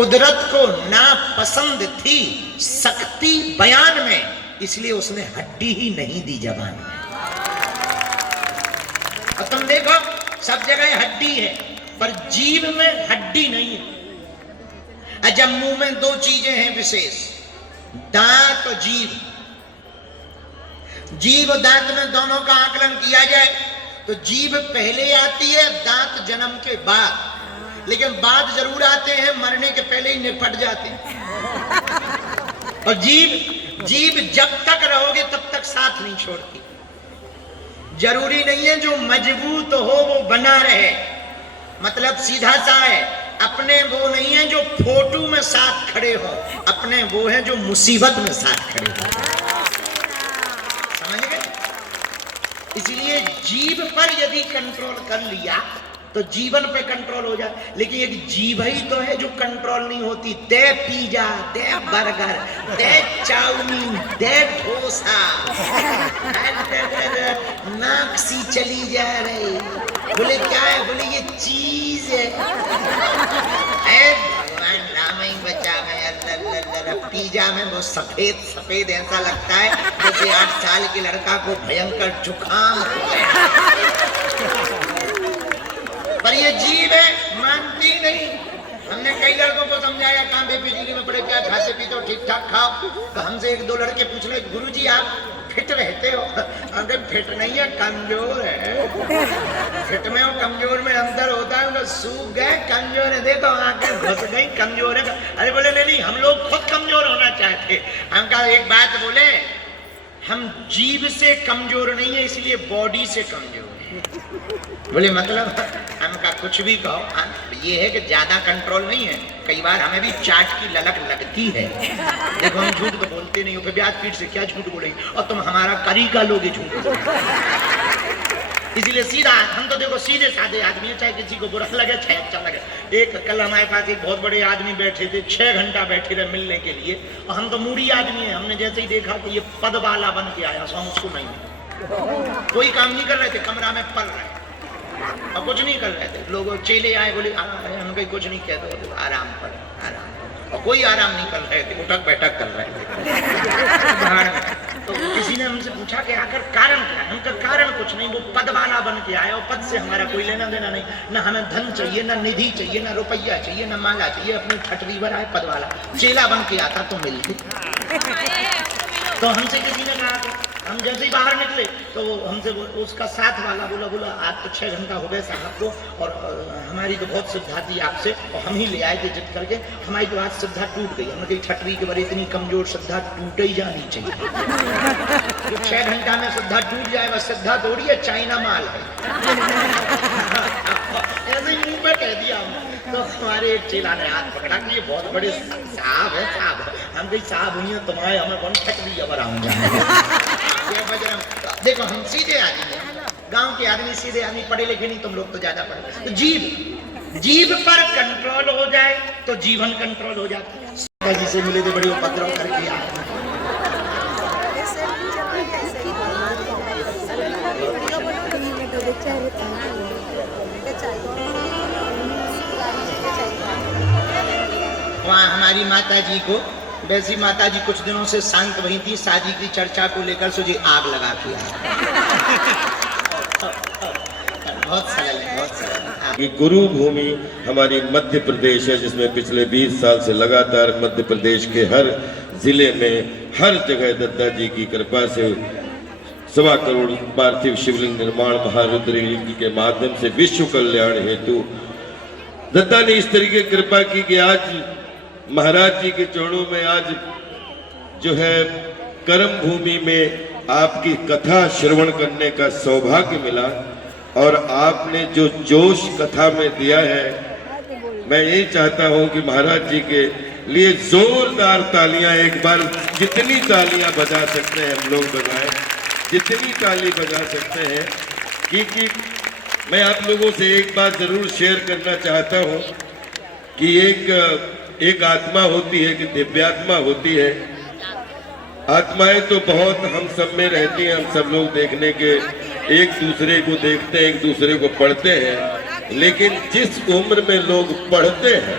कुदरत को नापसंद थी सख्ती बयान में, इसलिए उसने हड्डी ही नहीं दी जबान में। और तुम देखो सब जगह हड्डी है पर जीभ में हड्डी नहीं है। जब मुंह में दो चीजें हैं विशेष, दांत और जीभ। जीभ और दांत में दोनों का आकलन किया जाए तो जीभ पहले आती है, दांत जन्म के बाद। लेकिन बाद जरूर आते हैं, मरने के पहले ही निपट जाते हैं। और जीभ जब तक रहोगे तब तक साथ नहीं छोड़ती। जरूरी नहीं है जो मजबूत हो वो बना रहे, मतलब सीधा सा है। अपने वो नहीं है जो फोटो में साथ खड़े हो, अपने वो है जो मुसीबत में साथ खड़े हो। समझ गए? इसलिए जीभ पर यदि कंट्रोल कर लिया तो जीवन पे कंट्रोल हो जाए। लेकिन एक जीभ ही तो है जो कंट्रोल नहीं होती। दे पिज्जा, दे बर्गर, दे चाउमीन, दे डोसा, नाक सी चली जा रही। बोले क्या है? बोले ये चीज है। भगवान राम ही बचा गया। पिज्जा में वो सफेद सफेद ऐसा लगता है जैसे 8 साल के लड़का को भयंकर जुकाम हो गया। पर ये जीव है, मानती नहीं। हमने कई लड़कों को समझाया, कहाँ बेफिक्री में पड़े, क्या खाते पीते हो, ठीक ठाक खाओ। तो हमसे 1-2 लड़के पूछ रहे, गुरुजी आप फिट रहते हो? अरे फिट नहीं है, कमजोर है। फिट में हो कमजोर में अंदर होता है। तो सूख गए, कमजोर है, देखो आंखें घुस गई, कमजोर है। अरे बोले नहीं, हम लोग खुद कमजोर होना चाहते। हम कहा एक बात बोले, हम जीभ से कमजोर नहीं है, इसलिए बॉडी से कमजोर है। बोले मतलब? हम का कुछ भी कहो, ये है कि ज्यादा कंट्रोल नहीं है। कई बार हमें भी चाट की ललक लगती है। देखो हम झूठ तो बोलते नहीं हो, फिर ब्याज पीठ से क्या झूठ बोलेंगे, और तुम हमारा करीका लोगे झूठ। इसीलिए सीधा, हम तो देखो सीधे साधे आदमी है, चाहे किसी को बुरा लगे चाहे अच्छा लगे। एक कल हमारे पास एक बहुत बड़े आदमी बैठे थे, 6 घंटा बैठे रहे मिलने के लिए। और हम तो मूडी आदमी है, हमने जैसे ही देखा कि ये पद वाला बन के आया, हम उसको नहीं, कोई काम नहीं कर रहे थे, कमरा में पल रहे और कुछ नहीं कर रहे थे। लोग चेले आए, बोले हम कहीं कुछ नहीं कहते, बोले आराम पर आराम। और कोई आराम नहीं कर रहे थे, उठक बैठक कर रहे थे। तो किसी ने हमसे पूछा कि आखिर कारण क्या है? उनका कारण कुछ नहीं, वो पद वाला बन के आया और पद से हमारा कोई लेना देना नहीं। ना हमें धन चाहिए, ना निधि चाहिए, ना रुपया चाहिए, ना माला चाहिए। अपनी ठटरी पर आए पद वाला, चेला बन के आता तो मिलते। तो हमसे किसी ने कहा कि हम जैसे ही बाहर निकले तो वो हमसे उसका साथ वाला बोला आज तो 6 घंटा हो गए साहब को, और हमारी तो बहुत श्रद्धा थी आपसे, और हम ही ले आए थे जिद करके। हमारी तो आज श्रद्धा टूट गई। हमने कही ठटरी के बारे इतनी कमजोर श्रद्धा टूट ही जानी चाहिए। जो 6 घंटा में श्रद्धा टूट जाए बस श्रद्धा थोड़ी है, चाइना माल है। ऐसे ही मुंह पे कह दिया हमने। तो हमारे एक चेला ने हाथ पकड़ा कि ये बहुत बड़े साहब है, साहब। हम कहीं साहब हुई है तुम्हारे, हमें कौन ठटरी अब आराम जाए। देखो हम सीधे आदमी हैं, गांव के आदमी सीधे आदमी, पढ़े लिखे नहीं, तुम लोग तो ज्यादा पढ़े। तो जीभ पर कंट्रोल हो जाए तो जीवन कंट्रोल हो जाता है। जिसे मिले थे बड़ी उपद्रव करके आए। वहाँ हमारी माता जी को, वैसी माता जी कुछ दिनों से शांत वही थी, शादी की चर्चा को लेकर सोची आग लगा के बहुत सरल है, बहुत सरल। ये गुरु भूमि हमारी मध्य प्रदेश है, जिसमें पिछले 20 साल से लगातार मध्य प्रदेश के हर जिले में हर जगह दत्ता जी की कृपा से 1.25 करोड़ पार्थिव शिवलिंग निर्माण महारुद्र यज्ञ के माध्यम से विश्व कल्याण हेतु दत्ता ने इस तरीके कृपा की कि आज महाराज जी के चरणों में आज जो है कर्म भूमि में आपकी कथा श्रवण करने का सौभाग्य मिला। और आपने जो जोश कथा में दिया है, मैं यही चाहता हूं कि महाराज जी के लिए जोरदार तालियां, एक बार जितनी तालियां बजा सकते हैं हम लोग बजाएं, जितनी ताली बजा सकते हैं। क्योंकि मैं आप लोगों से एक बात जरूर शेयर करना चाहता हूं कि एक आत्मा होती है कि दिव्यात्मा होती है। आत्माएं तो बहुत हम सब में रहती हैं, हम सब लोग देखने के एक दूसरे को देखते हैं, एक दूसरे को पढ़ते हैं। लेकिन जिस उम्र में लोग पढ़ते हैं